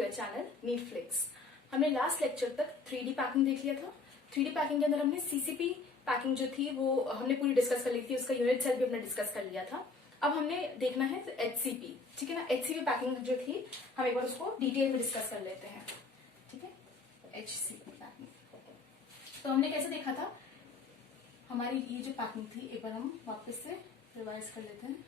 To your channel नीटफ्लिक्स। हमने last lecture तक 3D packing देख लिया था। 3D पैकिंग के अंदर हमने सीसीपी पैकिंग जो थी वो हमने पूरी डिस्कस कर ली थी, उसका यूनिट सेल भी हमने डिस्कस कर लिया था। अब हमने देखना है एचसीपी, ठीक है ना। एचसीपी पैकिंग जो थी हम एक बार उसको डिटेल में डिस्कस कर लेते हैं, ठीक है। एचसीपी पैकिंग तो हमने कैसे देखा था, हमारी ये जो पैकिंग थी एक बार हम वापस से रिवाइज कर लेते हैं।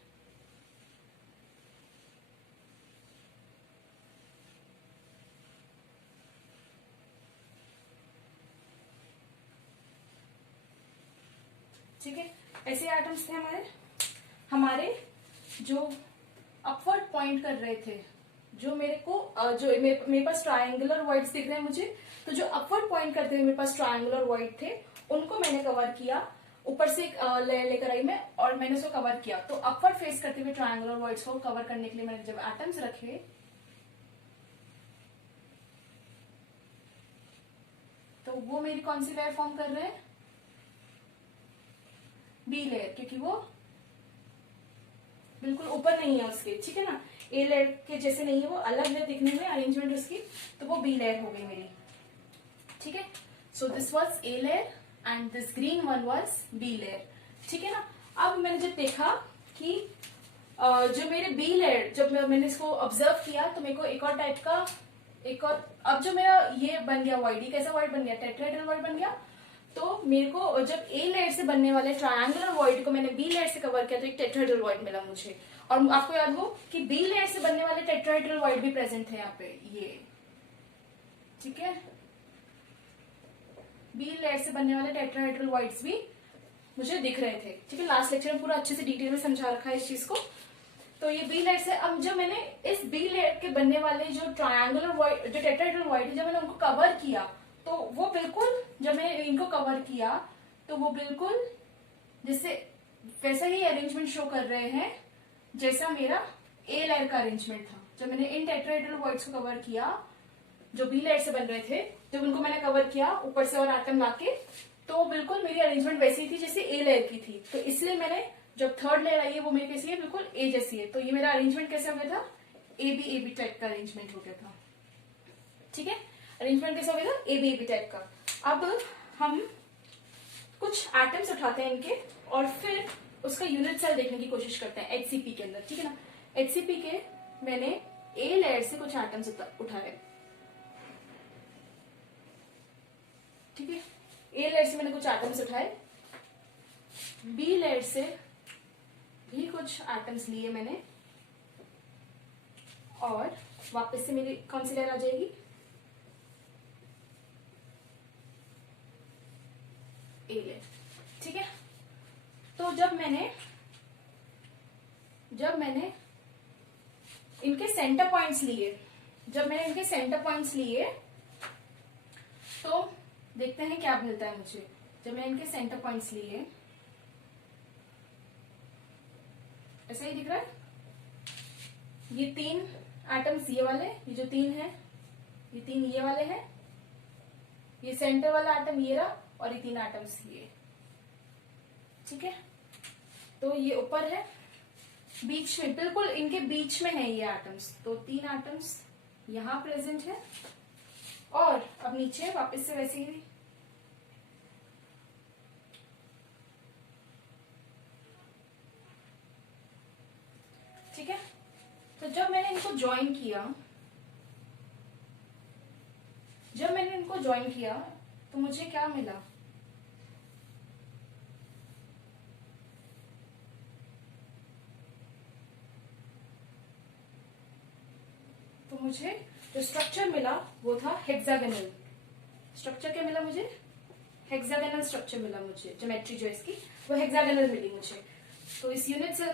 ठीक है, ऐसे आइटम्स थे हमारे जो अपवर्ड पॉइंट कर रहे थे, जो मेरे को जो मेरे पास ट्रायंगुलर वॉइड्स दिख रहे हैं मुझे, तो जो अपवर्ड पॉइंट करते हुए मेरे पास ट्रायंगुलर वॉइड थे उनको मैंने कवर किया, ऊपर से एक लेयर लेकर आई मैं और मैंने उसको कवर किया। तो अपवर्ड फेस करते हुए ट्रायंगुलर वॉइड्स को कवर करने के लिए मैंने जब एटम्स रखे तो वो मेरी कौन सी लेयर फॉर्म कर रहे हैं, बी लेयर, क्योंकि वो बिल्कुल ऊपर नहीं है उसके, ठीक है ना। ए लेयर के जैसे नहीं है, वो अलग है दिखने में अरेंजमेंट उसकी, तो वो बी लेयर हो गई मेरी, ठीक है। So this was A layer and this green one was B layer, ठीक है ना। अब मैंने जब देखा कि जो मेरे बी लेयर, जब मैंने इसको ऑब्जर्व किया तो मेरे को एक और टाइप का अब जो मेरा ये बन गया वॉइड, कैसा वॉइड बन गया, टेट्राहेड्रल वॉइड बन गया। तो मेरे को जब ए लेयर से बनने वाले ट्रायंगुलर वॉइड को मैंने बी लेयर से कवर किया तो एक टेट्राहेड्रल वॉइड मिला मुझे। और आपको याद हो कि बी लेयर से बनने वाले टेट्राहेड्रल वॉइड भी प्रेजेंट है यहाँ पे, ये, ठीक है। बी लेयर से बनने वाले टेट्राहेड्रल वॉइड्स भी मुझे दिख रहे थे, ठीक है। लास्ट लेक्चर में पूरा अच्छे से डिटेल में समझा रखा है इस चीज को। तो ये बी लेयर से, अब जब मैंने इस बी लेयर के बनने वाले जो ट्रायंगुलर वॉइड, जो टेट्राहेड्रल वॉइड है, जब मैंने उनको कवर किया तो वो बिल्कुल, जब मैंने इनको कवर किया तो वो बिल्कुल जैसे वैसा ही अरेंजमेंट शो कर रहे हैं जैसा मेरा ए लेयर का अरेंजमेंट था। जब मैंने इन टेट्राहेड्रल वॉइड्स को कवर किया जो बी लेयर से बन रहे थे, जब उनको मैंने कवर किया ऊपर से और एटम लाके, तो बिल्कुल मेरी अरेंजमेंट वैसी थी जैसे ए लेयर की थी। तो इसलिए मैंने जब थर्ड लेयर आई है वो मेरी कैसी है, बिल्कुल ए जैसी है। तो ये मेरा अरेंजमेंट कैसे हो गया था, ए बी टाइप का अरेंजमेंट हो गया था, ठीक है। अरेंजमेंट कैसा हो गया था, ए बी टाइप का। अब हम कुछ एटम्स उठाते हैं इनके और फिर उसका यूनिट सेल देखने की कोशिश करते हैं एचसीपी के अंदर, ठीक है ना। एचसीपी के मैंने ए लेयर से कुछ एटम्स उठाए, ठीक है। ए लेयर से मैंने कुछ एटम्स उठाए, बी लेयर से भी कुछ एटम्स लिए मैंने, और वापस से मेरी कौन सी लेयर आ जाएगी, ए लेयर, ठीक है। तो जब मैंने इनके सेंटर पॉइंट्स लिए, तो देखते हैं क्या मिलता है मुझे। जब मैंने इनके सेंटर पॉइंट्स लिए, ऐसा ही दिख रहा है, ये 3 एटम्स ये वाले, ये जो 3 है, ये 3 ये वाले हैं, ये सेंटर वाला एटम ये रहा, और ये 3 एटम्स ये, ठीक है। तो ये ऊपर है, बीच में, बिल्कुल इनके बीच में है ये एटम्स। तो 3 एटम्स यहां प्रेजेंट है, और अब नीचे वापस से वैसे ही, ठीक है। तो जब मैंने इनको ज्वाइन किया तो मुझे क्या मिला, तो मुझे जो स्ट्रक्चर मिला वो था हेक्सागोनल स्ट्रक्चर। क्या मिला मुझे, हेक्सागोनल स्ट्रक्चर मिला मुझे, ज्योमेट्री जो इसकी वो हेक्सागोनल मिली मुझे। तो इस यूनिट सेल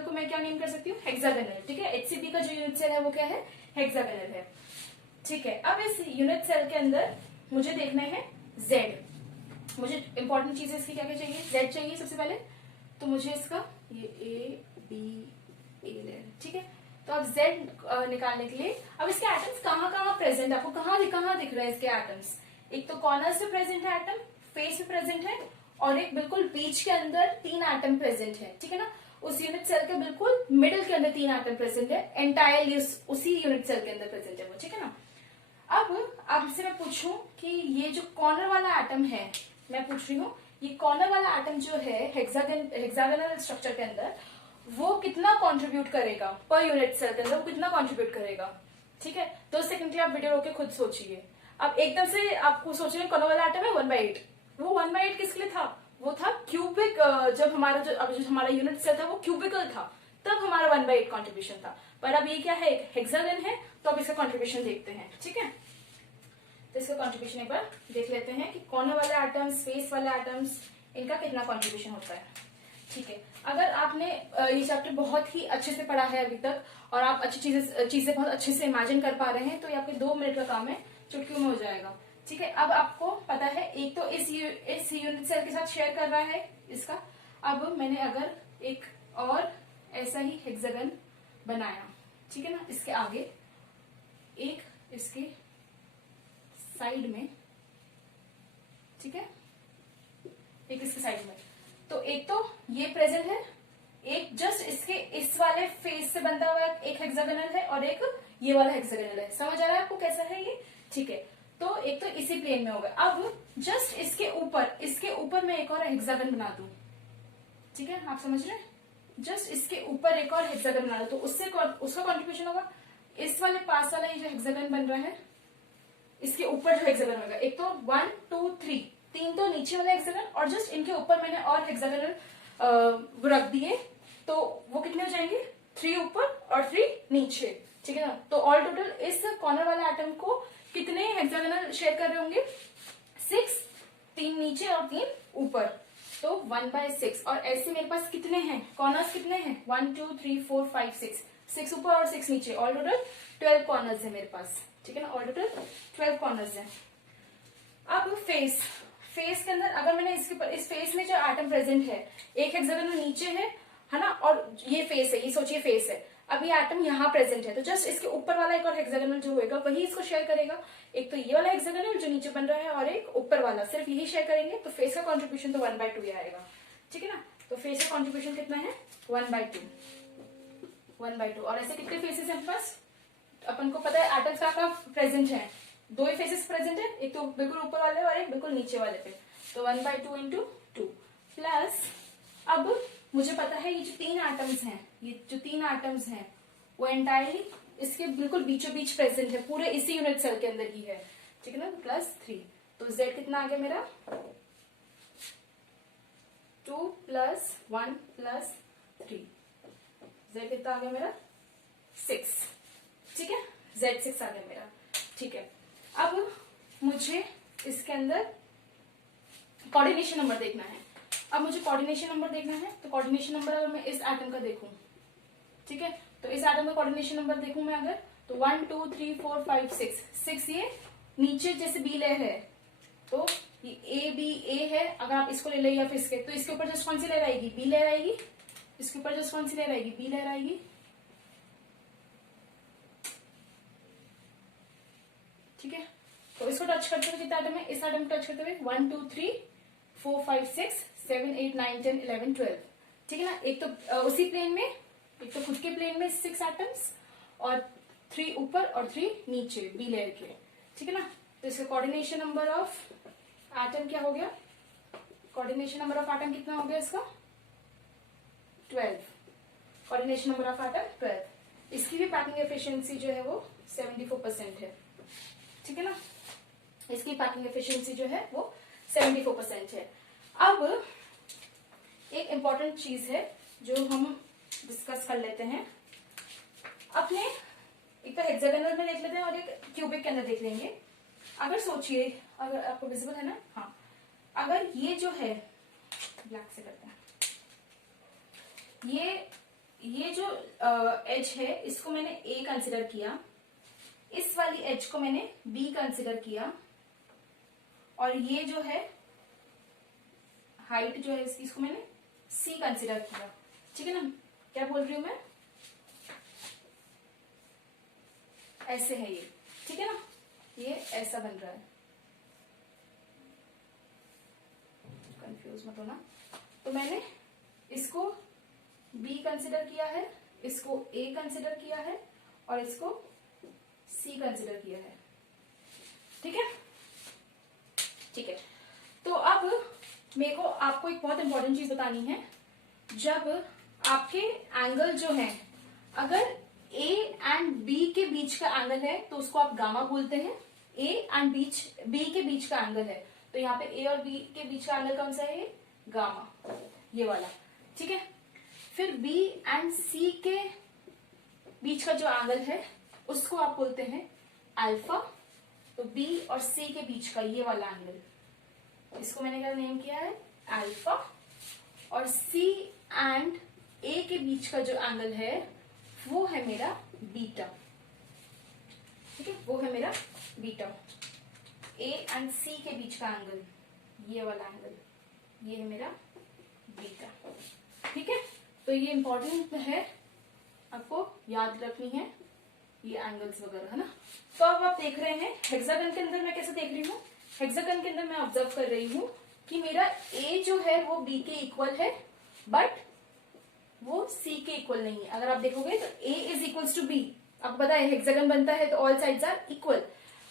को मैं क्या नेम कर सकती हूँ, हेक्सागोनल, ठीक है। एचसीपी का जो यूनिट सेल है वो क्या है, हेक्सागोनल है, ठीक है। अब इस यूनिट सेल के अंदर मुझे देखना है जेड। मुझे इंपॉर्टेंट चीज इसकी क्या क्या चाहिए, जेड चाहिए सबसे पहले। तो मुझे इसका ये ए बी ए लेयर, ठीक है। तो अब जेड निकालने के लिए, अब इसके एटम्स कहाँ प्रेजेंट है, आपको कहाँ दिख रहे हैं इसके एटम्स। एक तो कॉर्नर्स पे प्रेजेंट है एटम, फेस पे प्रेजेंट है, और एक बिल्कुल बीच के अंदर 3 एटम प्रेजेंट है, ठीक है ना। उस यूनिट सेल के बिल्कुल मिडिल के अंदर 3 एटम प्रेजेंट है, एंटायरली उसी यूनिट सेल के अंदर प्रेजेंट है वो, ठीक है ना। अब आपसे मैं पूछूं कि ये जो कॉर्नर वाला एटम है, मैं पूछ रही हूँ ये कॉर्नर वाला एटम जो है हेक्सागोनल स्ट्रक्चर के अंदर, वो कितना कंट्रीब्यूट करेगा पर यूनिट सेल के अंदर, वो कितना कंट्रीब्यूट करेगा, ठीक है। 2 सेकंड के लिए आप वीडियो रोक के खुद सोचिए। अब एकदम से आपको सोच रहे कॉर्नर वाला एटम है 1/8, वो 1/8 किसके लिए था, वो था क्यूबिक, जब हमारा जो हमारा यूनिट सेल था वो क्यूबिकल था, तब हमारा 1/8 कॉन्ट्रीब्यूशन था। पर अब ये क्या है, एक हेक्सागन है, तो अब इसका कॉन्ट्रीब्यूशन देखते हैं, ठीक है। तो इसका कॉन्ट्रीब्यूशन एक बार देख लेते हैं कि कॉर्नर वाले एटम्स, स्पेस वाले एटम्स, इनका कितना कॉन्ट्रीब्यूशन होता है, ठीक है। अगर आपने ये चैप्टर बहुत ही अच्छे से पढ़ा है अभी तक और आप अच्छी चीजें बहुत अच्छे से इमेजिन कर पा रहे हैं, तो ये आपके 2 मिनट का काम है, चुटकियों में हो जाएगा, ठीक है। अब आपको पता है एक तो इस यूनिट सेल के साथ शेयर कर रहा है इसका। अब मैंने अगर एक और ऐसा ही हेक्सागन बनाया, ठीक है ना, इसके आगे एक, इसके साइड में, ठीक है, एक इसके साइड में, तो एक तो ये प्रेजेंट है, एक जस्ट इसके इस वाले फेस से बंधा हुआ एक हेक्सागोनल है और एक ये वाला हेक्सागोनल है। समझ आ रहा है आपको कैसा है ये, ठीक है। तो एक तो इसी प्लेन में होगा। अब जस्ट इसके ऊपर मैं एक और हेक्सागन बना दूं, ठीक है, आप समझ रहे हैं, जस्ट इसके ऊपर एक और हेक्सागन बना दूं, तो उसका कॉन्ट्रीब्यूशन होगा इस वाले पास वाला ये जो हेक्सागन बन रहा है, इसके ऊपर जो हेक्सागन होगा, एक तो 1 2 3 3 तो नीचे वाले हेक्सागन, और जस्ट इनके ऊपर मैंने और हेक्सागोनल रख दिए, तो वो कितने हो जाएंगे, 3 ऊपर और 3 नीचे, ठीक है ना। तो ऑल टोटल इस कॉर्नर वाले एटम को कितने हेक्सागोनल शेयर कर रहे होंगे, 6, 3 नीचे और 3 ऊपर, तो 1/6। और ऐसे मेरे पास कितने हैं कॉर्नर्स, कितने हैं 1 2 3 4 5 6 ऊपर और 6 नीचे, ऑल टोटल 12 कॉर्नर्स है मेरे पास, ठीक है ना, ऑल टोटल 12 कॉर्नर्स है। अब फेस के अंदर अगर मैंने इस फेस में जो एटम प्रेजेंट है, एक हेक्सागोनल नीचे है ना, और ये फेस है, ये सोचिए फेस है, अब ये एटम यहाँ प्रेजेंट है, तो जस्ट इसके ऊपर वाला एक और हेक्सागोनल जो होगा वही इसको शेयर करेगा, एक तो ये वाला हेक्सागोनल जो नीचे बन रहा है और एक ऊपर वाला, सिर्फ यही शेयर करेंगे, तो फेस का कॉन्ट्रीब्यूशन तो 1/2 आएगा, ठीक है ना। तो फेस का कॉन्ट्रीब्यूशन कितना है 1/2, और ऐसे कितने फेसेस हैं पास, अपन को पता है एटम्स का प्रेजेंट है, 2 ही फेसेस प्रेजेंट है, एक तो बिल्कुल ऊपर वाले और एक बिल्कुल नीचे वाले पे, तो 1/2 × 2 प्लस, अब मुझे पता है ये जो 3 एटम्स हैं वो एंटायरली इसके बिल्कुल बीचों बीच प्रेजेंट है, पूरे इसी यूनिट सेल के अंदर ही है, ठीक है ना, +3, तो Z कितना आ गया मेरा 2 + 1 + 3, Z कितना आ गया मेरा 6, ठीक है, Z 6 आ गया मेरा, ठीक है। अब मुझे इसके अंदर कोऑर्डिनेशन नंबर देखना है, तो कोऑर्डिनेशन नंबर अगर मैं इस एटम का देखूं, ठीक है, तो इस एटम का कोऑर्डिनेशन नंबर देखूं मैं अगर, तो 1 2 3 4 5 6 ये नीचे जैसे बी लेयर है, तो ये A है, अगर आप इसको ले लो या फिर इसके, तो इसके ऊपर जस्ट कौन सी लेयर आएगी, बी लेयर आएगी, इसके ऊपर जस्ट कौन सी लेयर आएगी, बी लेयर आएगी, ठीक है। तो इसको टच करते हुए कितना एटम है, इस एटम को टच करते हुए 1 2 3 4 5 6 7 8 9 10 11 12, ठीक है ना। एक तो उसी प्लेन में, एक तो खुद के प्लेन में 6 एटम्स और 3 ऊपर और 3 नीचे बी लेयर के, ठीक है ना। तो इसका कोऑर्डिनेशन नंबर ऑफ एटम क्या हो गया, कोऑर्डिनेशन नंबर ऑफ एटम कितना हो गया इसका 12, कोऑर्डिनेशन नंबर ऑफ एटम 12। इसकी भी पैकिंग एफिशिएंसी जो है वो 74% है, ठीक है ना, इसकी पैकिंग एफिशिएंसी जो है वो 74% है। अब एक इंपॉर्टेंट चीज है जो हम डिस्कस कर लेते हैं, अपने एक तो हेक्सागोनल में देख लेते हैं और एक क्यूबिक के अंदर देख लेंगे। अगर सोचिए, अगर आपको विजिबल है ना, हाँ, अगर ये जो है, ब्लैक से करते हैं, ये जो एज है इसको मैंने A कंसिडर किया, इस वाली एज को मैंने B कंसिडर किया, और ये जो है हाइट जो है इसको मैंने C कंसिडर किया, ठीक है ना। क्या बोल रही हूं मैं, ऐसे है ये, ठीक है ना, ये ऐसा बन रहा है, कंफ्यूज मत होना। तो मैंने इसको बी कंसिडर किया है, इसको ए कंसिडर किया है और इसको सी कंसिडर किया है। ठीक है, ठीक है। तो अब मेरे को आपको एक बहुत इंपॉर्टेंट चीज बतानी है। जब आपके एंगल जो है, अगर ए एंड बी के बीच का एंगल है तो उसको आप गामा बोलते हैं। ए एंड बी के बीच का एंगल है तो यहाँ पे ए और बी के बीच का एंगल कौन सा है? गामा, ये वाला। ठीक है, फिर बी एंड सी के बीच का जो एंगल है उसको आप बोलते हैं अल्फा। तो बी और सी के बीच का ये वाला एंगल, इसको मैंने क्या नेम किया है? अल्फा। और सी एंड ए के बीच का जो एंगल है वो है मेरा बीटा। ठीक है, वो है मेरा बीटा। ए एंड सी के बीच का एंगल, ये वाला एंगल, ये है मेरा बीटा। ठीक है, तो ये इंपॉर्टेंट है, आपको याद रखनी है ये एंगल्स वगैरह, है ना। तो अब आप देख रहे हैं हेक्सागन के अंदर मैं कैसे देख रही हूँ। हेक्सागन के अंदर मैं ऑब्जर्व कर रही हूँ कि मेरा ए जो है वो बी के इक्वल है, बट वो सी के इक्वल नहीं है। अगर आप देखोगे तो ए इज इक्वल्स टू बी, आपको पता है हेक्सागन बनता है तो all sides are equal,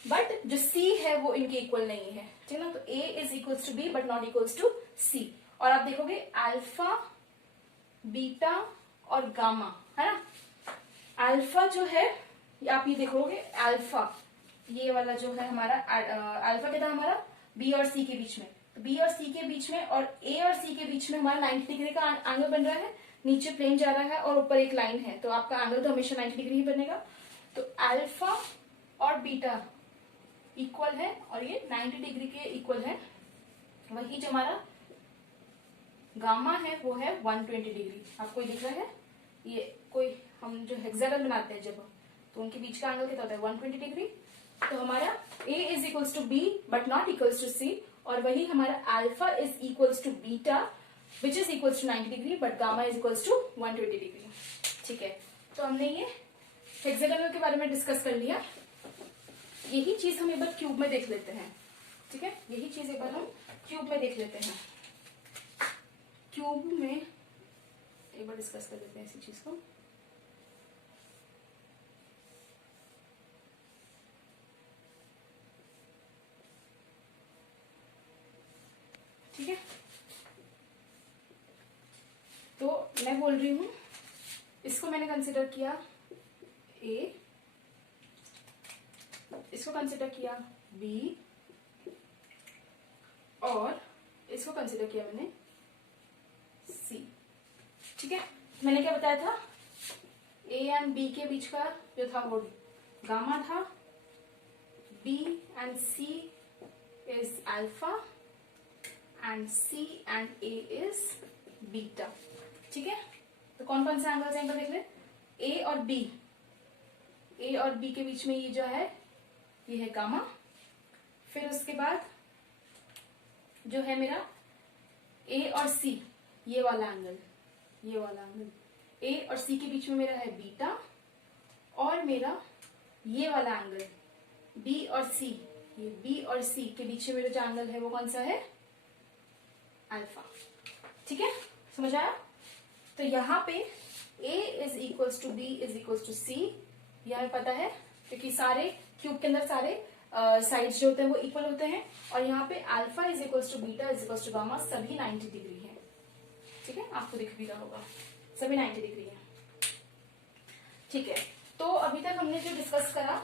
but जो सी है वो इनके इक्वल नहीं है। ठीक है ना, तो ए is equals to b but not equals to c. और आप देखोगे अल्फा, बीटा और गामा, है ना। अल्फा जो है, आप ये देखोगे अल्फा, ये वाला जो है हमारा अल्फा क्या था हमारा? बी और सी के बीच में। तो बी और सी के बीच में और ए और सी के बीच में हमारा 90 डिग्री का एंगल बन रहा है। नीचे प्लेन जा रहा है और ऊपर एक लाइन है, तो आपका एंगल तो हमेशा 90 डिग्री ही बनेगा। तो अल्फा और बीटा इक्वल है और ये 90 डिग्री के इक्वल है। वही जो हमारा गामा है वो है 120 डिग्री। आपको ये दिख रहा है, ये कोई हम जो हेक्सागन बनाते हैं जब, तो उनके बीच का एंगल कितना होता है? 120 डिग्री। तो हमारा a is equals to b but not equals to c, और वही हमारा alpha is equals to beta which is equals to 90 degree but gamma is equals to 120 degree. ठीक है, तो हमने ये हेक्सागन के बारे में डिस्कस कर लिया। यही चीज हम एक बार क्यूब में देख लेते हैं। ठीक है, यही चीज एक बार हम क्यूब में देख लेते हैं। क्यूब में एक बार डिस्कस कर लेते हैं इसी चीज को। ठीक है, तो मैं बोल रही हूं, इसको मैंने कंसिडर किया ए, इसको कंसिडर किया बी और इसको कंसिडर किया मैंने सी। ठीक है, मैंने क्या बताया था? ए एंड बी के बीच का जो था वो गामा था, B and C is alpha and C and A is beta. ठीक है, तो कौन कौन से एंगल्स हैं देख ले। ए और बी, ए और बी के बीच में ये जो है ये है गामा। फिर उसके बाद जो है मेरा ए और सी, ये वाला एंगल, ये वाला एंगल ए और सी के बीच में मेरा है बीटा। और मेरा ये वाला एंगल बी और सी, ये बी और सी के बीच में मेरा जो एंगल है वो कौन सा है? अल्फा। ठीक है, समझ आया? तो यहाँ पे a is equals to b is equals to c, यह हमें पता है क्योंकि सारे क्यूब के अंदर सारे साइड्स जो होते हैं वो इक्वल होते हैं। और यहाँ पे alpha is equals to beta is equals to gamma, सभी 90 डिग्री है। ठीक है, आपको दिख भी रहा होगा सभी 90 डिग्री है। ठीक है, तो अभी तक हमने जो डिस्कस करा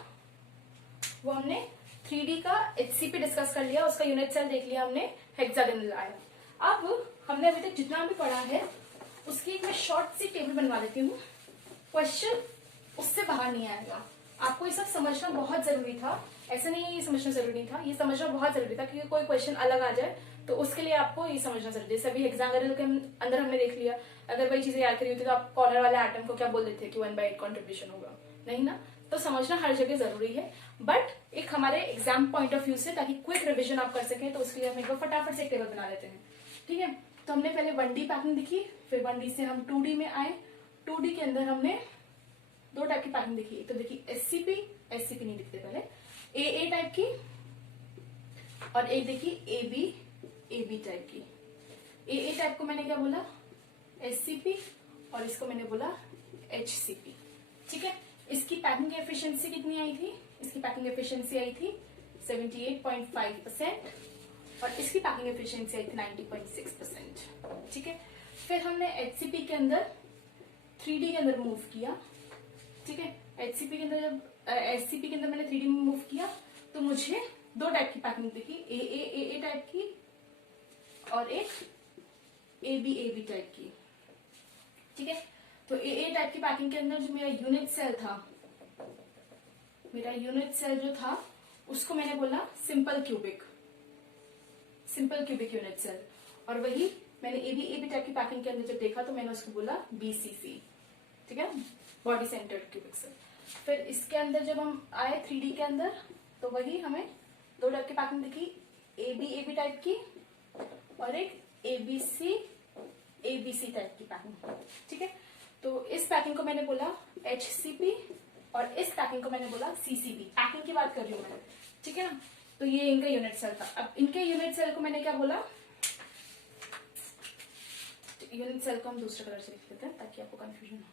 वो हमने 3D का HCP डिस्कस कर लिया, उसका यूनिट सेल देख लिया हमने, हेक्सागन लाया। अब हमने अभी तक जितना भी पढ़ा है उसकी एक मैं शॉर्ट सी टेबल बनवा देती हूँ। क्वेश्चन उससे बाहर नहीं आएगा। आपको ये सब समझना बहुत जरूरी था, ऐसा नहीं है ये समझना जरूरी नहीं था, ये समझना बहुत जरूरी था क्योंकि कोई क्वेश्चन अलग आ जाए तो उसके लिए आपको ये समझना जरूरी है। सभी हेक्सागन के अंदर हमने देख लिया, अगर वही चीजें याद करी होती तो आप कॉर्नर वाले एटम को क्या बोल देते कि 1/8 कॉन्ट्रीब्यूशन होगा, नहीं ना। तो समझना हर जगह जरूरी है, बट एक हमारे एग्जाम पॉइंट ऑफ व्यू से ताकि क्विक रिविजन आप कर सकें तो उसके लिए हम एक बार फटाफट से एक टेबल बना लेते हैं। ठीक है, तो हमने पहले 1D पैटर्न दिखी, फिर 1D से हम 2D में आए। 2D के अंदर हमने दो टाइप की पैटर्न दिखी, तो देखिए SCP, SCP नहीं दिखते पहले, AA टाइप की और एक देखिए AB टाइप की। AA टाइप को मैंने क्या बोला? SCP, और इसको मैंने बोला HCP। ठीक है, इसकी पैकिंग एफिशिएंसी कितनी आई थी? इसकी पैकिंग एफिशिएंसी आई थी 78.5% और इसकी पैकिंग एफिशिएंसी आई थी 90.6%। ठीक है, फिर हमने HCP के अंदर 3D के अंदर मूव किया। ठीक है, HCP के अंदर जब HCP के अंदर मैंने 3D में मूव किया तो मुझे दो टाइप की पैकिंग दिखी, AA टाइप की और एक AB टाइप की। ठीक है, तो AA टाइप की पैकिंग के अंदर जो मेरा यूनिट सेल था, मेरा यूनिट सेल जो था उसको मैंने बोला सिंपल क्यूबिक यूनिट सेल, और वही मैंने AB टाइप की पैकिंग के अंदर जब देखा तो मैंने उसको बोला BCC। ठीक है, बॉडी सेंटर्ड क्यूबिक सेल। फिर इसके अंदर जब हम आए 3D के अंदर तो वही हमें दो टाइप की पैकिंग दिखी, AB टाइप की और एक ABC टाइप की पैकिंग। ठीक है, तो इस पैकिंग को मैंने बोला HCP और इस पैकिंग को मैंने बोला CCP। पैकिंग की बात कर रही हूँ मैं। ठीक है ना, तो ये इनका यूनिट सेल था। अब इनके यूनिट सेल को मैंने क्या बोला, यूनिट सेल को हम दूसरे कलर से लिख देते हैं ताकि आपको कंफ्यूजन हो।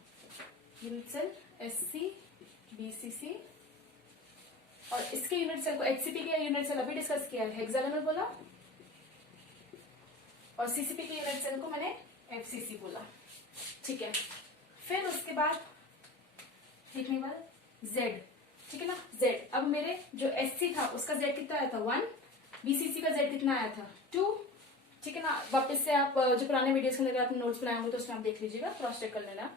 यूनिट सेल SC BCC और इसके यूनिट सेल को HCP के यूनिट सेल अभी डिस्कस किया है, हेक्सागोनल बोला, और CCP के यूनिट सेल को मैंने FCC बोला। ठीक है, फिर उसके बाद लिखने के बाद Z। ठीक है ना, Z। अब मेरे जो SC था उसका Z कितना आया था 1, BCC का Z कितना आया था 2। ठीक है ना, वापस से आप जो पुराने वीडियोस के अंदर आपने नोट्स बनाए होंगे तो उसमें आप देख लीजिएगा, क्रॉस चेक कर लेना।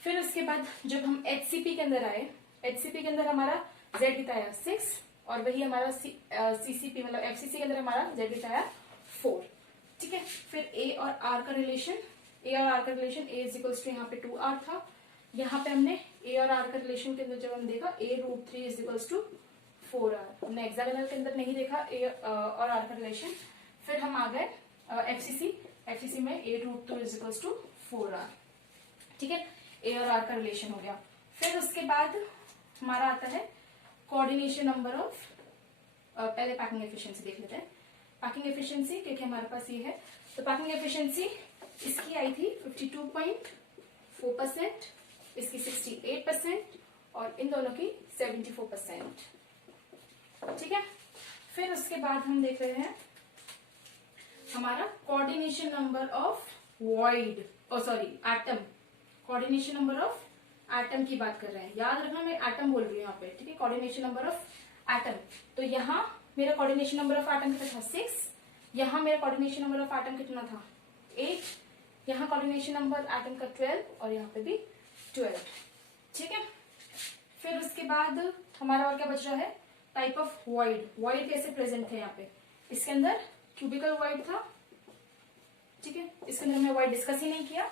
फिर उसके बाद जब हम HCP के अंदर आए, HCP के अंदर हमारा Z कितना आया 6 और वही हमारा CCP मतलब FCC के अंदर हमारा Z कितना आया 4। ठीक है, फिर A और R का relation, A is equals to यहाँ पे 2R था। यहाँ पे हमने A और R का रिलेशन के अंदर जब हम देखा A√3 is equals to 4R। हमने हेक्सागोनल के अंदर नहीं देखा A और R का रिलेशन। फिर हम आ गए FCC में A√2 is equals to 4R। ठीक है, A और R का रिलेशन हो गया। फिर उसके बाद हमारा आता है कोऑर्डिनेशन नंबर ऑफ, पहले पैकिंग एफिशिएंसी देख लेते हैं। पैकिंग एफिशिएंसी क्योंकि हमारे पास ये है, तो पैकिंग एफिशिएंसी इसकी आई थी 52.4%, इसकी 68% और इन दोनों की 74%। ठीक है, फिर उसके बाद हम देख रहे हैं हमारा coordination number of void, atom. Coordination number of atom की बात कर रहे हैं, याद रखना मैं एटम बोल रही हूँ यहाँ पे। ठीक है, कोऑर्डिनेशन नंबर ऑफ एटम। तो यहाँ मेरा कोऑर्डिनेशन नंबर ऑफ एटम कितना था 6, यहाँ मेरा कोऑर्डिनेशन नंबर ऑफ एटम कितना था 8, यहाँ कोऑर्डिनेशन नंबर एटम का 12 और यहाँ पे भी 12। ठीक है, फिर उसके बाद हमारा और क्या बच रहा है, टाइप ऑफ वॉइड। वॉइड कैसे प्रेजेंट थे यहाँ पे, इसके अंदर क्यूबिकल वॉइड था। ठीक है, इसके अंदर हमने वॉइड डिस्कस ही नहीं किया।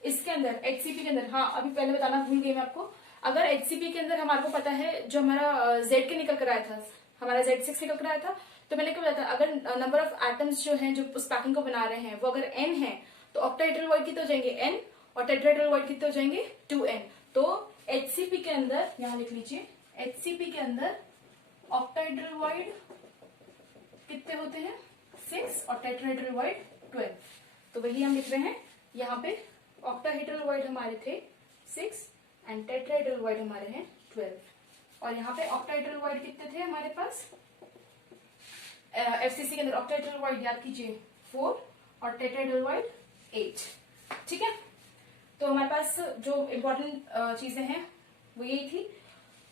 इसके अंदर HCP के अंदर, हाँ अभी पहले बताना भूल गई मैं आपको, अगर HCP के अंदर हमारे को पता है जो हमारा Z के निकल कर आया था, हमारा Z6 निकल कर आया था, तो मैंने क्या बताया था, अगर नंबर ऑफ एटम्स जो हैं जो उस पैकिंग को बना रहे हैं वो अगर n है तो ऑक्टाहेड्रल वॉइड कितने हो जाएंगे n और टेट्राहेड्रल वॉइड कितने हो जाएंगे 2n। तो HCP के अंदर, यहाँ लिख लीजिए, HCP के अंदर ऑक्टाहेड्रल वॉइड कितने होते हैं 6 और टेट्राहेड्रल वॉइड 12। तो वही हम लिख रहे हैं यहाँ पे, ऑक्टाहेड्रल वॉइड हमारे थे 6 एंड टेट्राहेड्रल वॉइड हमारे हैं 12। और यहाँ पे ऑक्टाहेड्रल वॉइड कितने थे हमारे पास, FCC के अंदर ऑक्टाहेड्रल वॉइड याद कीजिए 4 और टेट्राहेड्रल वॉइड 8। ठीक है, तो हमारे पास जो इम्पोर्टेंट चीजें हैं वो यही थी।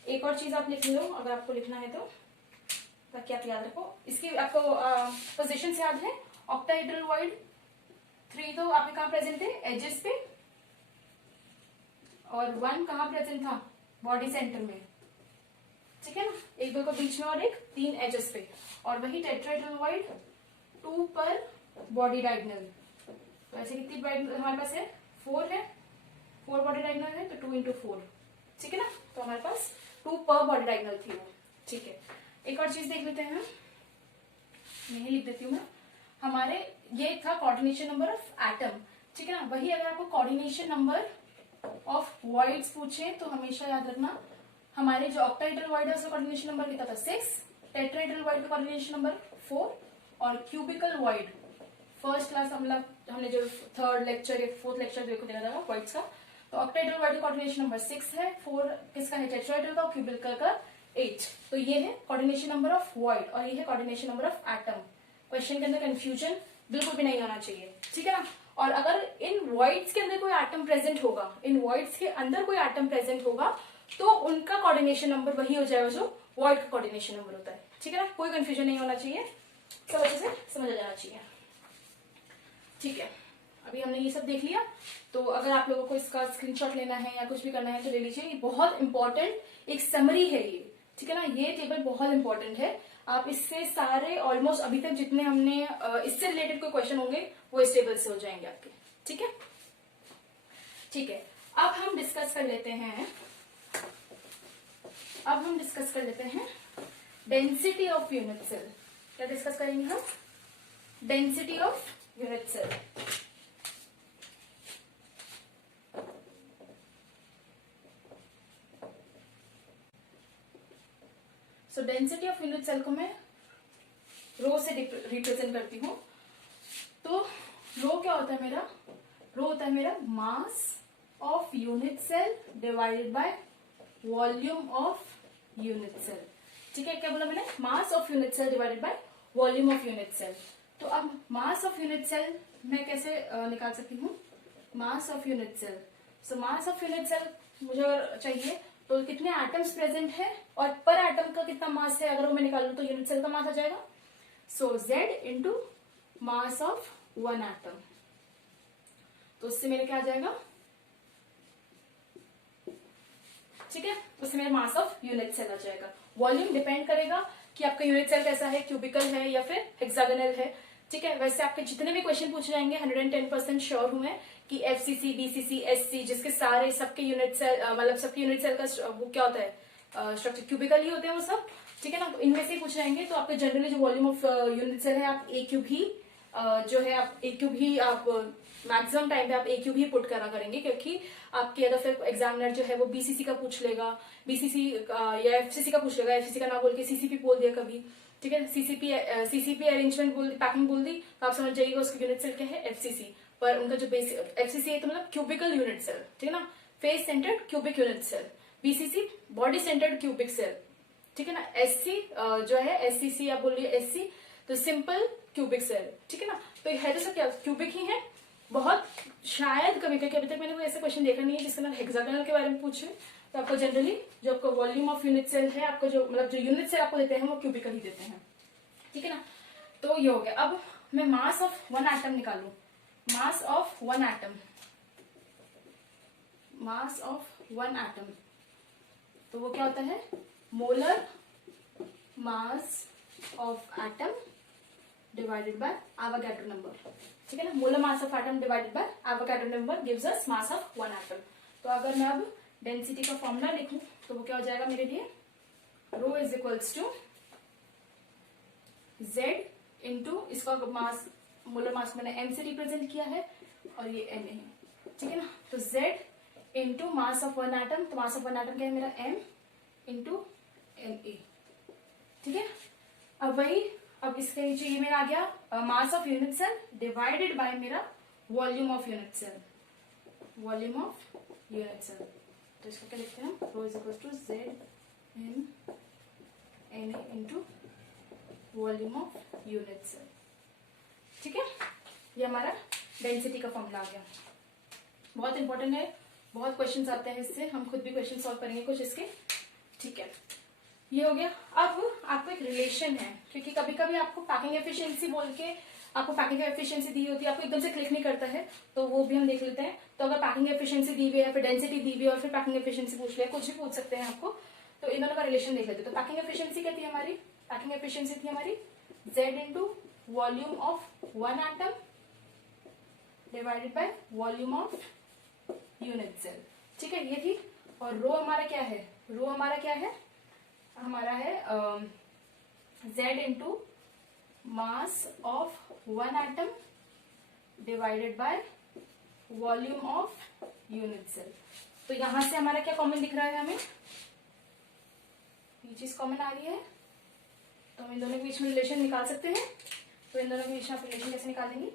एक और चीज आप लिख लो अगर आपको लिखना है तो, ताकि आप याद रखो। इसकी आपको पोजीशन से याद है, ऑक्टाहेड्रल वॉइड 3 तो आपके कहाँ प्रेजेंट थे एजेस पे, और 1 कहाँ प्रेजेंट था बॉडी सेंटर में। ठीक है ना, एक दो को बीच में और एक 3 एजेस पे। और वही टेट्राहेड्रल वॉइड 2 पर बॉडी डायगोनल। तो ऐसे कितनी हमारे पास है 4 है, 4 बॉडी डायगोनल है तो 2 into 4। ठीक है ना, तो हमारे पास 2 पर बॉडी डायगोनल थी वो। ठीक है, एक और चीज देख लेते हैं, यही लिख देती हूँ मैं। हमारे ये था कोऑर्डिनेशन नंबर ऑफ एटम। ठीक है ना, वही अगर आपको कोऑर्डिनेशन नंबर ऑफ वॉइड्स पूछे तो हमेशा याद रखना, हमारे जो ऑक्टाहेड्रल वॉइड है उसका कोऑर्डिनेशन नंबर कितना था 6, टेट्राहेड्रल वॉइड का कोऑर्डिनेशन नंबर 4 और क्यूबिकल वॉइड फर्स्ट क्लास हमने जो थर्ड लेक्चर या फोर्थ लेक्चर देखो देखा था व्हाइट्स का, तो ऑक्टाहेड्रल व्हाइट कोऑर्डिनेशन नंबर 6 है, 4 किसका है टेट्राहेड्रल का, क्यूबिकल का 8। तो ये है कोऑर्डिनेशन नंबर ऑफ व्हाइट और ये है coordination number of atom. Question के अंदर कंफ्यूजन बिल्कुल भी नहीं होना चाहिए, ठीक है ना। और अगर इन व्हाइट्स के अंदर कोई एटम प्रेजेंट होगा, इन व्हाइट्स के अंदर कोई एटम प्रेजेंट होगा, तो उनका कोऑर्डिनेशन नंबर वही हो जाएगा जो व्हाइट का कोऑर्डिनेशन नंबर होता है, ठीक है ना। कोई कंफ्यूजन नहीं होना चाहिए, सब अच्छे से समझ आ जाना चाहिए, ठीक है। अभी हमने ये सब देख लिया, तो अगर आप लोगों को इसका स्क्रीनशॉट लेना है या कुछ भी करना है तो ले लीजिए। ये बहुत इंपॉर्टेंट एक समरी है ये, ठीक है ना। ये टेबल बहुत इंपॉर्टेंट है, आप इससे सारे ऑलमोस्ट अभी तक जितने हमने इससे रिलेटेड कोई क्वेश्चन होंगे वो इस टेबल से हो जाएंगे आपके, ठीक है। ठीक है, अब हम डिस्कस कर लेते हैं डेंसिटी ऑफ यूनिट सेल। क्या डिस्कस करेंगे हम? Density of unit cell. So density of unit cell को मैं रो से रिप्रेजेंट करती हूं। तो रो क्या होता है मेरा? रो होता है मेरा mass of unit cell divided by volume of unit cell, ठीक है। क्या बोला मैंने? Mass of unit cell divided by volume of unit cell. तो अब मास ऑफ यूनिट सेल मैं कैसे निकाल सकती हूँ? Mass of unit cell, so mass of unit cell मुझे अगर चाहिए तो कितने एटम्स प्रेजेंट है और पर एटम का कितना मास है, अगर वो मैं निकालूं तो यूनिट सेल का मास आ जाएगा। सो Z into mass of one atom, तो उससे मेरे क्या आ जाएगा? ठीक है, उससे मेरा मास ऑफ यूनिट सेल आ जाएगा। वॉल्यूम डिपेंड करेगा कि आपका यूनिट सेल कैसा है, क्यूबिकल है या फिर हेक्सागोनल है, ठीक है। वैसे आपके जितने भी क्वेश्चन पूछे जाएंगे 110% श्योर हूं मैं कि FCC, BCC, SC जिसके सारे सबके यूनिट सेल मतलब सबके यूनिट सेल का वो क्या होता है स्ट्रक्चर, क्यूबिकल ही होते हैं वो सब, ठीक है ना। तो इनमें से ही पूछ जाएंगे। तो आपके जनरली जो वॉल्यूम ऑफ यूनिट सेल है आप A क्यूब ही जो है आप A क्यूब ही आप मैक्सिमम टाइम पे आप A क्यूब ही पुट करा करेंगे, क्योंकि आपके अगर फिर एग्जामिनर जो है वो BCC का पूछ लेगा, BCC या FCC का पूछ लेगा, FCC का ना बोल के CCP बोल दिया कभी, ठीक है। CCP अरेंजमेंट बोल दी, पैकिंग बोल दी, तो आप समझ जाइएगा उसका यूनिट सेल क्या है FCC। पर उनका जो बेसिक FCC है तो मतलब क्यूबिकल यूनिट सेल, ठीक है ना। Face centred cubic unit cell, BCC body centred cubic cell, ठीक है ना। SC जो है SCC आप बोलिए SC तो सिंपल क्यूबिक सेल, ठीक है ना। तो है तो सब क्या क्यूबिक ही है। बहुत शायद कभी कभी अभी तक मैंने कोई ऐसा क्वेश्चन देखा नहीं है जिसके अंदर हेक्सागोनल के बारे में पूछे। तो आपको जनरली जो आपका वॉल्यूम ऑफ यूनिट सेल है, आपका जो मतलब जो यूनिट सेल आपको देते हैं वो क्यूबिकल ही देते हैं, ठीक है ना। तो ये हो गया। अब मैं मास ऑफ वन एटम निकालू। मास of one atom, mass of one atom, तो वो क्या होता है? Molar mass of atom divided bye Avogadro number, ठीक है ना। Molar mass of atom divided bye Avogadro number gives us mass of one atom. तो अगर मैं अब डेंसिटी का फॉर्मूला लिखूं तो वो क्या हो जाएगा मेरे लिए? Rho is equals to Z into इसका मास, मोलर मास मैंने M से रिप्रेजेंट किया है और ये Na है, ठीक है ना। तो Z into mass of one atom, तो मास ऑफ वन एटम क्या है मेरा? M इंटू Na, ठीक है। अब वही अब इसके नीचे ये मेरा आ गया mass of unit cell divided by मेरा volume of unit cell, volume of unit cell. तो इसको क्या लिखते हैं? Rho is equal to Z Na into volume of unit cell, ठीक है। ये हमारा डेंसिटी का फॉर्मूला आ गया। बहुत इंपॉर्टेंट है, बहुत क्वेश्चंस आते हैं इससे, हम खुद भी क्वेश्चन सॉल्व करेंगे कुछ इसके, ठीक है। ये हो गया। अब आपको एक रिलेशन है, क्योंकि कभी कभी आपको पैकिंग एफिशिएंसी बोल के आपको पैकिंग एफिशिएंसी दी होती है, आपको एकदम से क्लिक नहीं करता है, तो वो भी हम देख लेते हैं। तो अगर पैकिंग एफिशिएंसी दी हुई है, फिर डेंसिटी दी हुई है और फिर पैकिंग एफिशिएंसी पूछ ले, कुछ भी पूछ सकते हैं आपको, तो इन दोनों का रिलेशन देख लेते हैं। तो पैकिंग एफिशिएंसी क्या थी हमारी? पैकिंग एफिशिएंसी थी हमारी Z into volume of one atom divided by volume of unit cell, ठीक है, ये थी। और रो हमारा क्या है? रो हमारा क्या है? हमारा है Z into mass of one atom divided by volume of unit cell. तो यहां से हमारा क्या कॉमन दिख रहा है? हमें ये चीज कॉमन आ रही है, तो हम इन दोनों के बीच में रिलेशन निकाल सकते हैं। तो इन दोनों के बीच में आप रिलेशन कैसे निकालेंगे?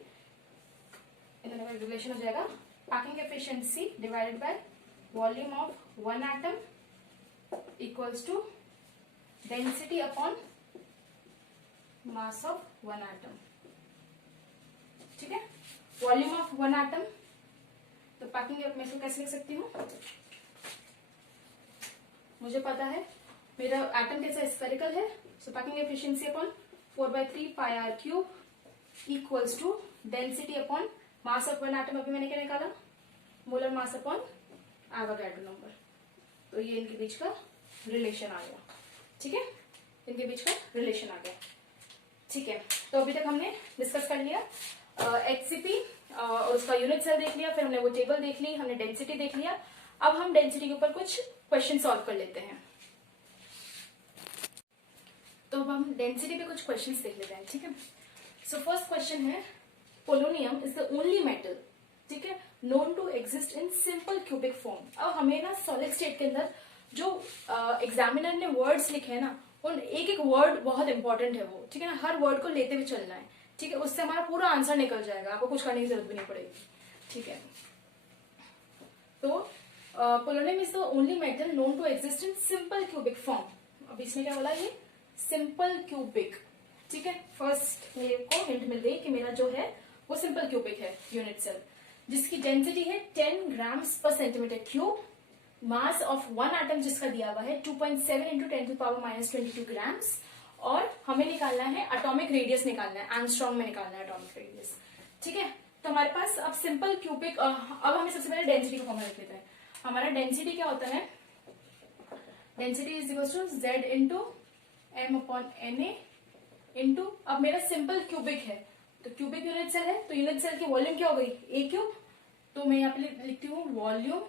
इन दोनों का रिलेशन हो जाएगा packing efficiency divided by volume of one atom equals to density upon mass of one atom. ठीक है, वॉल्यूम ऑफ वन एटम, तो पैकिंग मैं इसको कैसे लिख सकती हूँ, मुझे पता है मेरा एटम कैसा स्फेरिकल है, so packing efficiency upon 4/3 pi R cube equals to density upon mass of one atom, अभी मैंने क्या निकाला, molar mass upon Avogadro number. तो ये इनके बीच का रिलेशन आ गया। ठीक है, इनके बीच का रिलेशन आ गया। ठीक है, तो अभी तक हमने डिस्कस कर लिया HCP और उसका यूनिट सेल देख लिया, फिर हमने वो टेबल देख ली, हमने डेंसिटी देख लिया। अब हम डेंसिटी के ऊपर कुछ क्वेश्चन सॉल्व कर लेते हैं। तो अब हम डेंसिटी पे कुछ क्वेश्चंस देख लेते हैं। ठीक है, सो फर्स्ट क्वेश्चन है polonium is the only metal, ठीक है, known to exist in simple cubic form. अब हमें ना सॉलिड स्टेट के अंदर जो एग्जामिनर ने वर्ड्स लिखे हैं ना, उन एक एक वर्ड बहुत इंपॉर्टेंट है वो, ठीक है ना, हर वर्ड को लेते हुए चलना है। ठीक है, उससे हमारा पूरा आंसर निकल जाएगा, आपको कुछ करने की जरूरत भी नहीं पड़ेगी। ठीक है, तो polonium is the only metal known to exist in simple cubic form. अब इसमें क्या बोला, ये सिंपल क्यूबिक। ठीक है, फर्स्ट मेरे को हिंट मिल गई कि मेरा जो है वो सिंपल क्यूबिक है यूनिट सेल, जिसकी डेंसिटी है 10 grams per centimetre cube, mass of one atom जिसका दिया हुआ है 2.7 इंटू 10⁻22 ग्राम्स, और हमें निकालना है एटॉमिक रेडियस, निकालना है एंगस्ट्रॉम में निकालना है एटॉमिक रेडियस। ठीक है, तो हमारे पास अब सिंपल क्यूबिक, अब हमें सबसे पहले डेंसिटी का फॉर्मूला लिख लेते हैं। हमारा डेंसिटी क्या होता है, density is equal to Z into M upon NA into, अब मेरा सिंपल क्यूबिक है तो क्यूबिक यूनिट सेल है, तो यूनिट सेल की वॉल्यूम क्या हो गई, A क्यूब, तो मैं यहाँ पे लिखती हूँ volume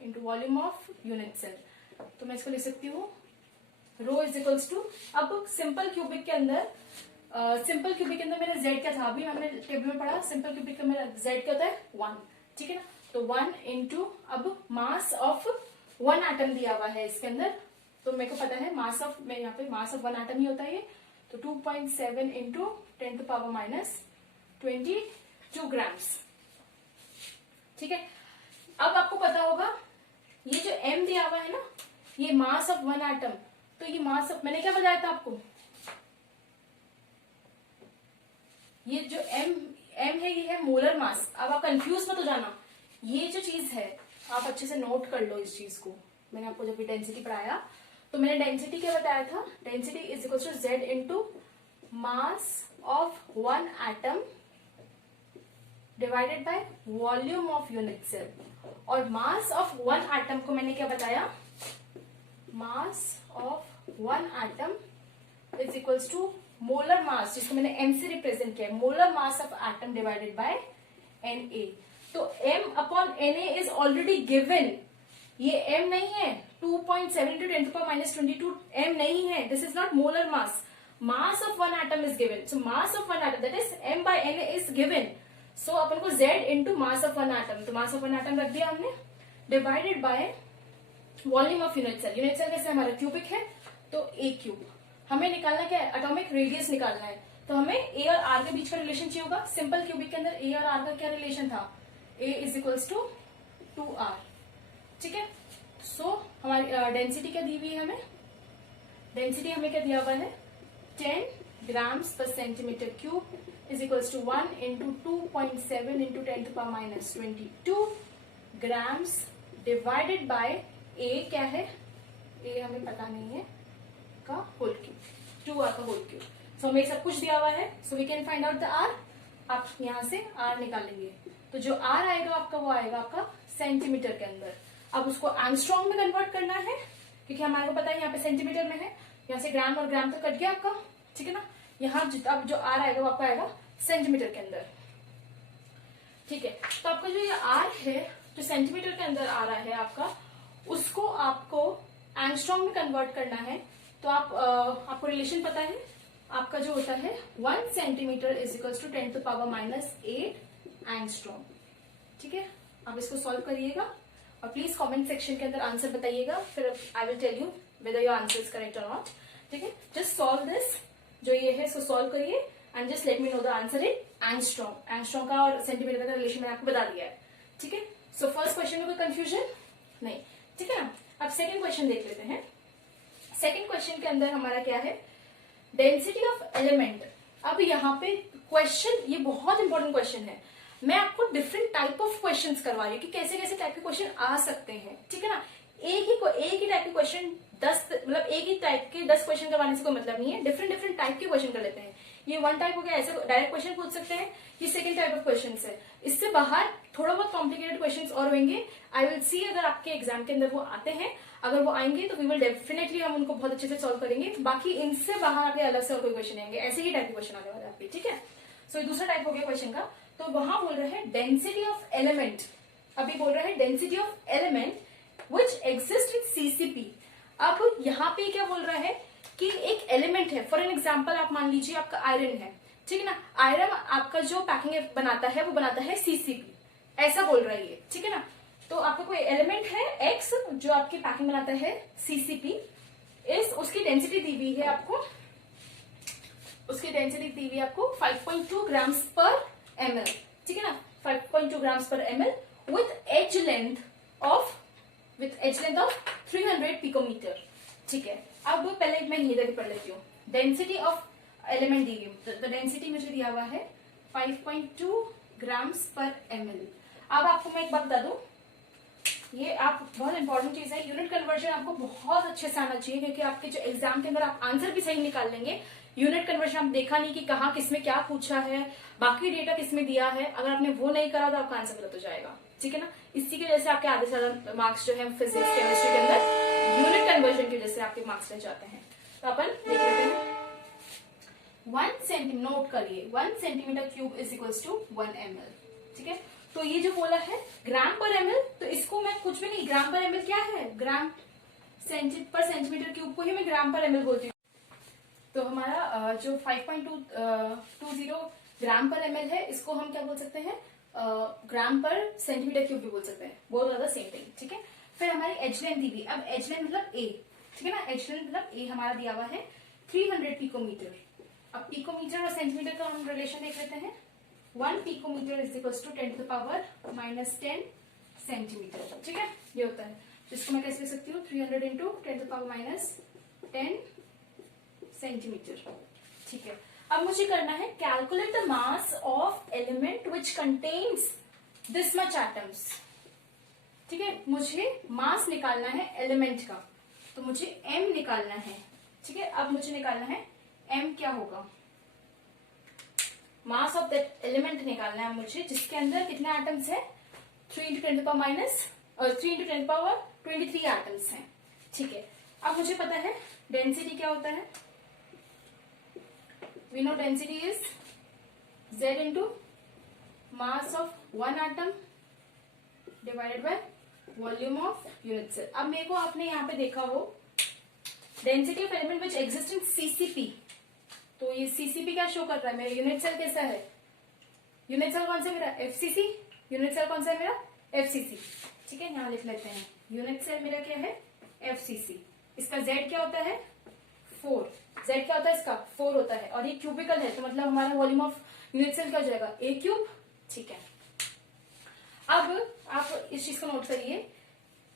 into volume of unit cell, तो मैं इसको लिख सकती हूँ रो इज इक्वल्स टू, अब सिंपल क्यूबिक के अंदर मेरा Z क्या था, अभी हमने टेबल में पढ़ा, सिंपल क्यूबिक का मेरा Z क्या होता है 1। ठीक है ना, तो 1 इंटू, अब मास ऑफ वन एटम दिया हुआ है इसके अंदर, तो मेरे को पता है मास ऑफ, मैं यहाँ पे मास ऑफ वन एटम ही होता है ये, तो 2.7 इंटू 10⁻22 ग्राम्स। ठीक है, अब आपको पता होगा ये जो M दिया हुआ है ना, ये मास ऑफ वन एटम, तो ये मास ऑफ, मैंने क्या बताया था आपको, ये जो M है ये है मोलर मास। अब आप कंफ्यूज मत हो जाना, ये जो चीज है आप अच्छे से नोट कर लो इस चीज को। मैंने आपको जब भी डेंसिटी पढ़ाया तो मैंने डेंसिटी क्या बताया था, density is equal to Z into mass of one atom divided by volume of unit cell, और मास ऑफ वन एटम को मैंने क्या बताया, mass of one atom is equals to molar mass, जिसको मैंने M से रिप्रेजेंट किया है, molar mass of atom divided by Na। तो M upon Na is already given, ये M नहीं है, 2.7 इंटू 10⁻22 M नहीं है, this is not molar mass, mass of one atom is given, so mass of one atom that is M by Na is given, so अपन को Z into mass of one atom, तो mass of one atom रख दिया हमने, divided by volume of unit cell. Unit cell कैसे हमारा cubic है, तो A क्यूब। हमें निकालना क्या है, एटॉमिक रेडियस निकालना है, तो हमें A और R के बीच का रिलेशन चाहिए होगा। सिंपल क्यूबिक के अंदर A और R का क्या रिलेशन था, A is equals to 2R। ठीक है, सो हमारी डेंसिटी क्या दी हुई है हमें, डेंसिटी हमें क्या दिया हुआ है 10 grams per centimetre cube is equals to 1 into 2.7 into 10⁻22 grams divided by A क्या है, A हमें पता नहीं है, का होल क्यूब, 2R का होल क्यूब। सो हमें सब कुछ दिया हुआ है, so we can find out the R। आप यहां से R निकालेंगे, तो जो R आएगा आपका वो आएगा आपका सेंटीमीटर के अंदर। अब उसको एंगस्ट्रॉम में कन्वर्ट करना है, क्योंकि हमारे को पता है यहाँ पे सेंटीमीटर में है, यहाँ से ग्राम और ग्राम तक कट गया आपका। ठीक है ना, यहाँ अब जो R आएगा वो आपका आएगा सेंटीमीटर के अंदर। ठीक है, तो आपका जो ये R है जो सेंटीमीटर के अंदर आ रहा है आपका, उसको आपको एंगस्ट्रॉम में कन्वर्ट करना है। तो आपको रिलेशन पता है, आपका जो होता है 1 centimetre is equal to 10⁻8 angstrom. ठीक है, आप इसको सॉल्व करिएगा और प्लीज कमेंट सेक्शन के अंदर आंसर बताइएगा, फिर I will tell you whether your answer is correct और नॉट। ठीक है, जस्ट सॉल्व दिस, जो ये है इसको सॉल्व करिए and just let me know the answer in angstrom का और सेंटीमीटर का रिलेशन मैंने आपको बता दिया है, ठीक है। सो फर्स्ट क्वेश्चन में कोई कंफ्यूजन नहीं, ठीक है ना। अब सेकंड क्वेश्चन देख लेते हैं। सेकंड क्वेश्चन के अंदर हमारा क्या है, डेंसिटी ऑफ एलिमेंट। अब यहाँ पे क्वेश्चन, ये बहुत इंपॉर्टेंट क्वेश्चन है, मैं आपको डिफरेंट टाइप ऑफ क्वेश्चंस करवा रही हूँ कि कैसे कैसे टाइप के क्वेश्चन आ सकते हैं, ठीक है ना। एक ही टाइप के क्वेश्चन 10, मतलब एक ही टाइप के 10 क्वेश्चन करवाने से कोई मतलब नहीं है, डिफरेंट टाइप के क्वेश्चन कर लेते हैं। ये वन टाइप हो गया, ऐसे डायरेक्ट क्वेश्चन पूछ सकते हैं, ये सेकंड टाइप ऑफ क्वेश्चन है। इससे बाहर थोड़ा बहुत कॉम्प्लिकेटेड क्वेश्चन और होंगे, आई विल सी अगर आपके एग्जाम के अंदर वो आते हैं, अगर वो आएंगे तो वी विल डेफिनेटली हम उनको बहुत अच्छे से सॉल्व करेंगे। बाकी इनसे बाहर आपके अलग से और कोई क्वेश्चन आएंगे, ऐसे ही टाइप के क्वेश्चन आने वाले आपके, ठीक है। सो ये दूसरा टाइप हो गया क्वेश्चन का। तो वहां बोल रहे हैं डेंसिटी ऑफ एलिमेंट, अभी बोल रहे हैं density of element which exist in CCP. अब यहाँ पे क्या बोल रहा है कि एक एलिमेंट है, फॉर एन एग्जाम्पल आप मान लीजिए आपका आयरन है, ठीक है ना। आयरन आपका जो पैकिंग बनाता है वो बनाता है सीसीपी, ऐसा बोल रहा है ये, ठीक है ना। तो आपका कोई एलिमेंट है एक्स जो आपकी पैकिंग बनाता है सीसीपी, उसकी डेंसिटी दी हुई है आपको, उसकी डेंसिटी दी हुई है आपको 5.2 ग्राम्स पर ml, ठीक है ना। 5.2 grams per ml with edge length of 300 picometre, ठीक है। अब पहले मैं ये देख पढ़ लेती हूँ, डेंसिटी ऑफ एलिमेंट दी गई, तो डेंसिटी मुझे दिया हुआ है 5.2 ग्राम्स पर ml। अब आपको मैं एक बात बता दूं, ये आप बहुत इंपॉर्टेंट चीज है, यूनिट कन्वर्जन आपको बहुत अच्छे से आना चाहिए, क्योंकि आपके जो एग्जाम के अंदर आप आंसर भी सही निकाल लेंगे। यूनिट कन्वर्जन आप देखा नहीं कि कहाँ किसमें क्या पूछा है, बाकी डेटा किसमें दिया है, अगर आपने वो नहीं करा तो आपका आंसर गलत हो जाएगा, ठीक है ना। इसी की वजह से आपके आधे से ज्यादा मार्क्स जो है फिजिक्स केमिस्ट्री के अंदर यूनिट कन्वर्जन की वजह से आपके मार्क्स रह जाते हैं। तो अपन देख लेते हैं, 1 सेंटीमीटर, नोट करिए 1 centimetre cube is equals to 1 ml, ठीक है। तो ये जो बोला है ग्राम पर ml, तो इसको मैं कुछ भी नहीं, ग्राम पर ml क्या है, ग्राम पर सेंटीमीटर क्यूब को ही मैं ग्राम पर ml बोलती हूँ। तो हमारा जो 5.20 ग्राम पर ml है, इसको हम क्या बोल सकते हैं, ग्राम पर सेंटीमीटर क्यूब भी बोल सकते हैं, बहुत ज्यादा सेम थिंग, ठीक है। फिर हमारी एच लेंथ दी हुई, अब एच लेंथ मतलब ए, ठीक है ना, एच लेंथ मतलब ए हमारा दिया हुआ है 300 पिकोमीटर। अब पिकोमीटर और सेंटीमीटर का हम रिलेशन देख लेते हैं, 1 picometre is equals to 10 to power -10 centimetre, ठीक है, ये होता है। जिसको मैं कैसे लिख सकती हूँ, 300 इंटू 10 टू पावर -10 सेंटीमीटर, ठीक है। अब मुझे करना है calculate the mass of element which contains this much atoms, ठीक है। मुझे मास निकालना है एलिमेंट का, तो मुझे m निकालना है, ठीक है। अब मुझे निकालना है m क्या होगा, मास ऑफ दैट एलिमेंट निकालना है मुझे, जिसके अंदर कितने एटम्स है, 3 इंटू 10 पावर 23 एटम्स हैं, ठीक है। अब मुझे पता है डेंसिटी क्या होता है, we know density is Z into mass of one atom divided by volume of unit cell। अब मेरे को आपने यहाँ पे देखा हो density of element which exist in CCP, तो ये सीसीपी क्या शो कर रहा है, मेरा यूनिट सेल कैसा है, यूनिट सेल कौन सा मेरा, एफसीसी, यूनिट सेल कौन सा है मेरा, एफसीसी, ठीक है। यहाँ लिख लेते हैं, यूनिट सेल मेरा क्या है, एफसीसी। इसका जेड क्या होता है, 4, जेड क्या होता है इसका, 4 होता है, और ये क्यूबिकल है, तो मतलब हमारा वॉल्यूम ऑफ यूनिट सेल क्या हो जाएगा, ए क्यूब, ठीक है। अब आप इस चीज को नोट करिए,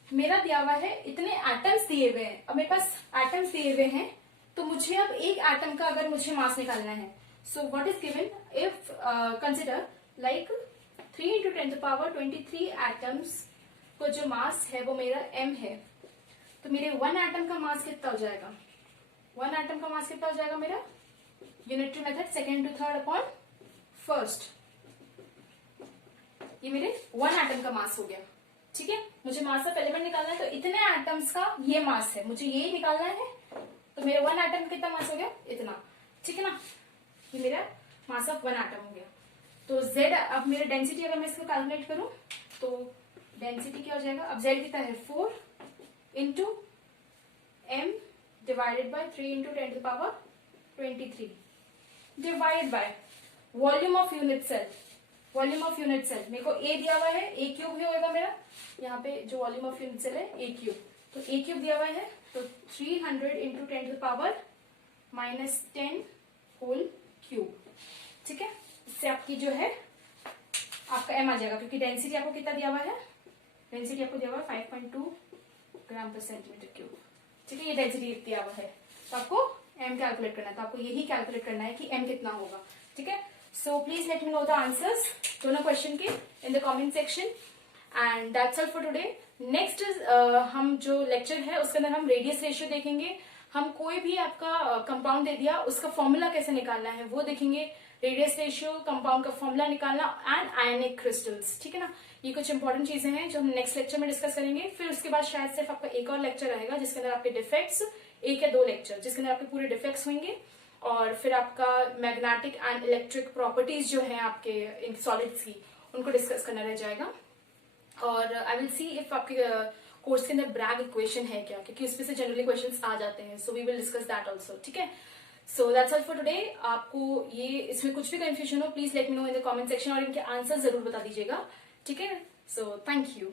मेरा दिया हुआ है इतने एटम्स दिए हुए हैं, अब मेरे पास एटम्स दिए हुए हैं, तो मुझे अब एक एटम का अगर मुझे मास निकालना है, so what is given, if consider like 3 into 10 to power 23 atoms को जो मास है वो मेरा m है, तो मेरे 1 एटम का मास कितना हो जाएगा, 1 एटम का मास कितना हो जाएगा मेरा, unitary method second to third upon first, ये मेरे 1 एटम का मास हो गया, ठीक है। मुझे मास ऑफ एलिमेंट निकालना है, तो इतने एटम्स का ये मास है, मुझे ये निकालना है, तो मेरा 1 एटम कितना मास हो गया, इतना, ठीक है ना, ये मेरा मास ऑफ 1 एटम हो गया। तो Z, अब मेरा डेंसिटी अगर मैं इसको कैलकुलेट करूं तो डेंसिटी क्या हो जाएगा, अब Z कितना है, 4 into m divided by 3 into 10 to power 23 divide by volume of unit cell, volume of unit cell मेरे को A दिया हुआ है, A क्यूब भी होगा मेरा, यहाँ पे जो वॉल्यूम ऑफ यूनिट सेल है A क्यूब, तो A क्यूब दिया हुआ है, तो 300 into 10 to power -10 whole cube, ठीक है। इससे आपकी जो है आपका एम आ जाएगा, क्योंकि डेंसिटी आपको कितना दिया हुआ है, डेंसिटी आपको दिया हुआ है 5.2 ग्राम पर सेंटीमीटर क्यूब। ठीक है, ये डेंसिटी दिया हुआ है, तो आपको एम कैलकुलेट करना है, तो आपको यही कैलकुलेट करना है कि एम कितना होगा। ठीक है, so please let me know the answers दोनों क्वेश्चन के इन the comment section, and that's all for today. Next हम जो लेक्चर है उसके अंदर हम रेडियस रेशियो देखेंगे, हम कोई भी आपका कंपाउंड दे दिया उसका फॉर्मूला कैसे निकालना है वो देखेंगे, रेडियस रेशियो, कंपाउंड का फॉर्मूला निकालना एंड आयनिक क्रिस्टल्स। ठीक है ना, ये कुछ इंपॉर्टेंट चीजें हैं जो हम नेक्स्ट लेक्चर में डिस्कस करेंगे। फिर उसके बाद शायद सिर्फ आपका एक और लेक्चर रहेगा जिसके अंदर आपके डिफेक्ट्स, एक या दो लेक्चर जिसके अंदर आपके पूरे डिफेक्ट्स होंगे, और फिर आपका मैग्नेटिक एंड इलेक्ट्रिक प्रॉपर्टीज जो है आपके सॉलिड्स की उनको डिस्कस करना रह जाएगा। और आई विल सी इफ आपके कोर्स के अंदर ब्रैग इक्वेशन है क्या, क्योंकि उसमें से जनरली क्वेश्चंस आ जाते हैं, so we will discuss that also. ठीक है, so that's all for today. आपको ये इसमें कुछ भी कंफ्यूजन हो please let me know in the comment section, और इनके आंसर जरूर बता दीजिएगा। ठीक है, सो थैंक यू।